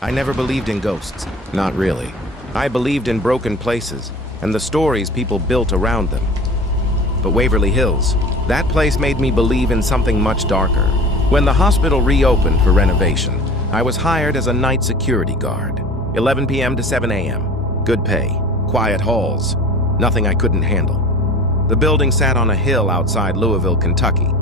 I never believed in ghosts. Not really. I believed in broken places and the stories people built around them. But Waverly Hills, that place made me believe in something much darker. When the hospital reopened for renovation, I was hired as a night security guard. 11 p.m. to 7 a.m. Good pay, quiet halls, nothing I couldn't handle. The building sat on a hill outside Louisville, Kentucky.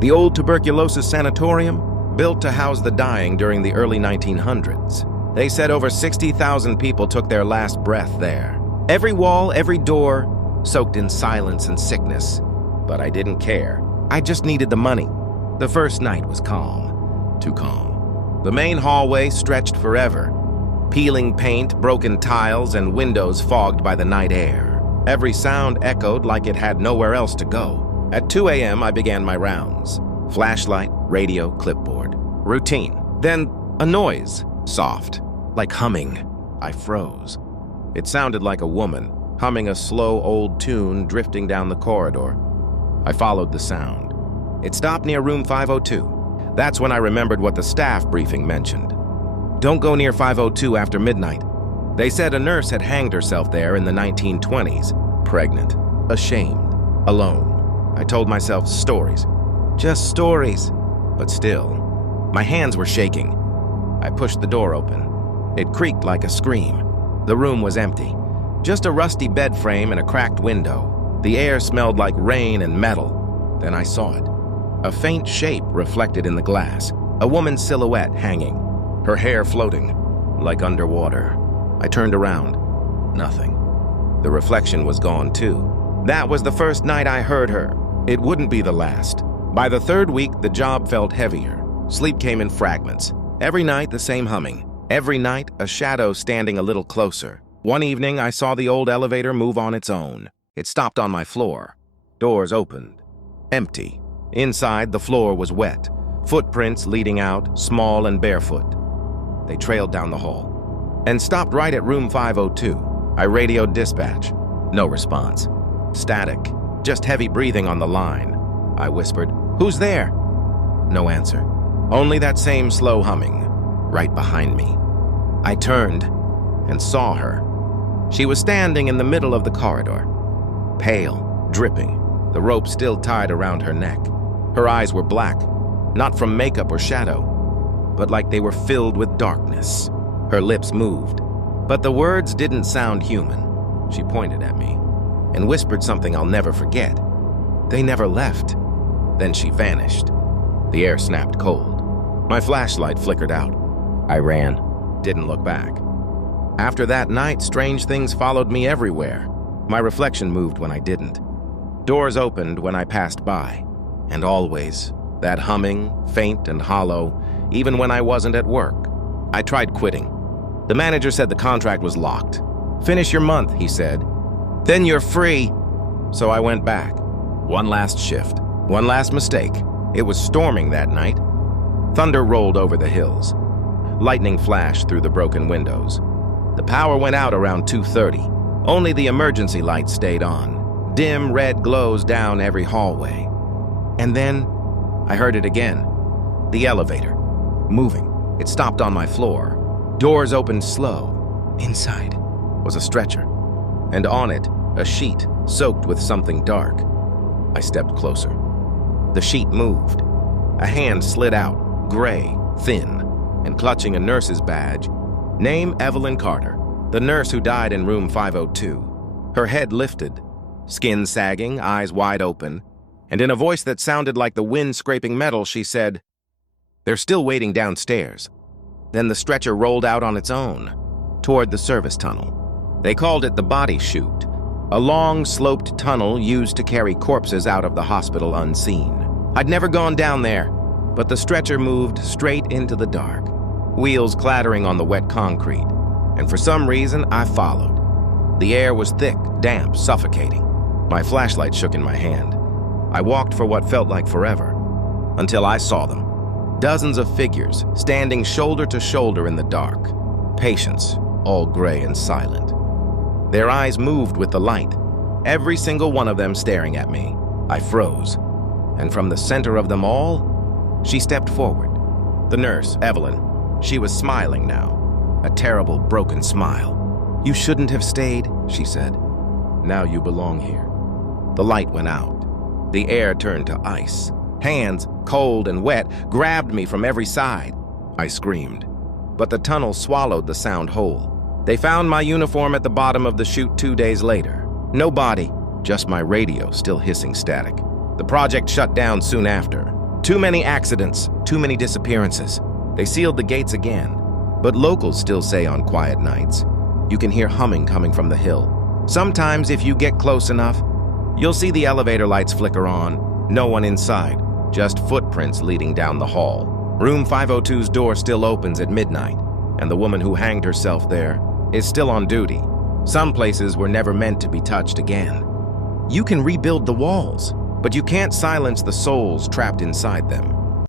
The old tuberculosis sanatorium, built to house the dying during the early 1900s. They said over 60,000 people took their last breath there. Every wall, every door, soaked in silence and sickness. But I didn't care. I just needed the money. The first night was calm. Too calm. The main hallway stretched forever. Peeling paint, broken tiles, and windows fogged by the night air. Every sound echoed like it had nowhere else to go. At 2 a.m., I began my rounds. Flashlight, radio, clipboard. Routine. Then a noise. Soft. Like humming. I froze. It sounded like a woman, humming a slow old tune drifting down the corridor. I followed the sound. It stopped near room 502. That's when I remembered what the staff briefing mentioned. Don't go near 502 after midnight. They said a nurse had hanged herself there in the 1920s, pregnant, ashamed, alone. I told myself stories. Just stories. But still, my hands were shaking. I pushed the door open. It creaked like a scream. The room was empty. Just a rusty bed frame and a cracked window. The air smelled like rain and metal. Then I saw it. A faint shape reflected in the glass. A woman's silhouette hanging. Her hair floating, like underwater. I turned around. Nothing. The reflection was gone too. That was the first night I heard her. It wouldn't be the last. By the third week, the job felt heavier. Sleep came in fragments. Every night, the same humming. Every night, a shadow standing a little closer. One evening, I saw the old elevator move on its own. It stopped on my floor. Doors opened. Empty. Inside, the floor was wet. Footprints leading out, small and barefoot. They trailed down the hall and stopped right at room 502. I radioed dispatch. No response. Static. Just heavy breathing on the line. I whispered, "Who's there?" No answer. Only that same slow humming, right behind me. I turned and saw her. She was standing in the middle of the corridor, pale, dripping, the rope still tied around her neck. Her eyes were black, not from makeup or shadow, but like they were filled with darkness. Her lips moved, but the words didn't sound human. She pointed at me and whispered something I'll never forget. They never left. Then she vanished. The air snapped cold. My flashlight flickered out. I ran, didn't look back. After that night, strange things followed me everywhere. My reflection moved when I didn't. Doors opened when I passed by. And always, that humming, faint and hollow, even when I wasn't at work. I tried quitting. The manager said the contract was locked. "Finish your month," he said. "Then you're free." So I went back. One last shift. One last mistake. It was storming that night. Thunder rolled over the hills. Lightning flashed through the broken windows. The power went out around 2:30. Only the emergency lights stayed on. Dim red glows down every hallway. And then I heard it again. The elevator. Moving. It stopped on my floor. Doors opened slow. Inside was a stretcher. And on it, a sheet soaked with something dark. I stepped closer. The sheet moved. A hand slid out, gray, thin, and clutching a nurse's badge. Name Evelyn Carter, the nurse who died in room 502. Her head lifted, skin sagging, eyes wide open, and in a voice that sounded like the wind scraping metal, she said, "They're still waiting downstairs." Then the stretcher rolled out on its own, toward the service tunnel. They called it the body chute, a long, sloped tunnel used to carry corpses out of the hospital unseen. I'd never gone down there, but the stretcher moved straight into the dark, wheels clattering on the wet concrete, and for some reason, I followed. The air was thick, damp, suffocating. My flashlight shook in my hand. I walked for what felt like forever, until I saw them. Dozens of figures standing shoulder to shoulder in the dark. Patients, all gray and silent. Their eyes moved with the light, every single one of them staring at me. I froze. And from the center of them all, she stepped forward. The nurse, Evelyn, she was smiling now. a terrible, broken smile. "You shouldn't have stayed," she said. "Now you belong here." The light went out. The air turned to ice. Hands, cold and wet, grabbed me from every side. I screamed. But the tunnel swallowed the sound whole. They found my uniform at the bottom of the chute 2 days later. No body, just my radio still hissing static. The project shut down soon after. Too many accidents, too many disappearances. They sealed the gates again. But locals still say on quiet nights, you can hear humming coming from the hill. Sometimes if you get close enough, you'll see the elevator lights flicker on. No one inside, just footprints leading down the hall. Room 502's door still opens at midnight, and the woman who hanged herself there is still on duty. Some places were never meant to be touched again. You can rebuild the walls, but you can't silence the souls trapped inside them.